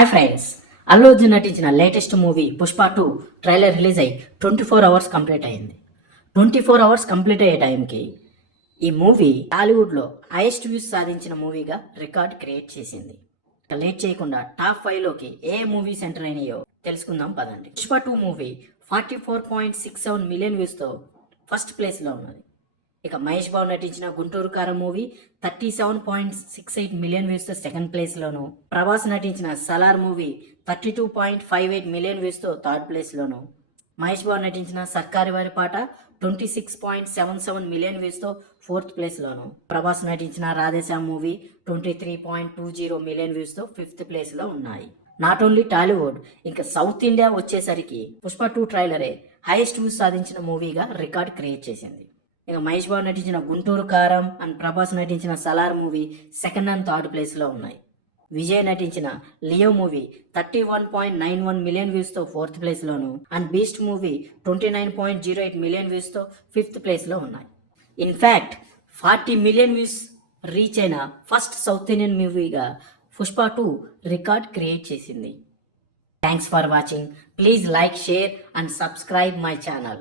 Hi friends, Allu Arjun నటించిన latest movie Pushpa 2 trailer release అయ్యి 24 hours complete అయింది. 24 అవర్స్ కంప్లీట్ అయ్యే టైంకి ఈ మూవీ టాలీవుడ్లో హైయెస్ట్ వ్యూస్ సాధించిన మూవీగా రికార్డ్ క్రియేట్ చేసింది. లేట్ చేయకుండా టాప్ 5లోకి ఏ మూవీస్ ఎంటర్ అయినాయో తెలుసుకుందాం పదండి. పుష్ప 2 మూవీ 44.67 మిలియన్ వ్యూస్తో ఫస్ట్ ప్లేస్లో ఉన్నది. ఇక మహేష్ బాబు నటించిన గుంటూరు కారం మూవీ 37.68 మిలియన్ వ్యూస్తో సెకండ్ ప్లేస్లోను, ప్రభాస్ నటించిన సలార్ మూవీ 32.58 మిలియన్ వ్యూస్తో థర్డ్ ప్లేస్లోను, మహేష్ బాబు నటించిన సర్కారి వారి పాట 26.77 మిలియన్ వ్యూస్తో ఫోర్త్ ప్లేస్లోను, ప్రభాస్ నటించిన రాధేశ్యామ్ మూవీ 23.20 మిలియన్ వ్యూస్తో ఫిఫ్త్ ప్లేస్లో ఉన్నాయి. నాట్ ఓన్లీ టాలీవుడ్, ఇంకా సౌత్ ఇండియా వచ్చేసరికి పుష్ప 2 ట్రైలరే హైయెస్ట్ వ్యూస్ సాధించిన మూవీగా రికార్డ్ క్రియేట్ చేసింది. ఇక మహేష్ బాబు నటించిన గుంటూరు కారం అండ్ ప్రభాస్ నటించిన Salaar movie second and third ప్లేస్లో ఉన్నాయి. విజయ్ నటించిన లియో మూవీ 31.91 మిలియన్ వ్యూస్తో ఫోర్త్ ప్లేస్లోను అండ్ బీస్ట్ మూవీ 29.08 మిలియన్ వ్యూస్తో ఫిఫ్త్ ప్లేస్లో ఉన్నాయి. ఇన్ఫ్యాక్ట్ 40 మిలియన్ వ్యూస్ రీచ్ అయిన ఫస్ట్ సౌత్ ఇండియన్ మూవీగా పుష్ప 2 రికార్డ్ క్రియేట్ చేసింది. Thanks for watching. Please like, share and subscribe my channel.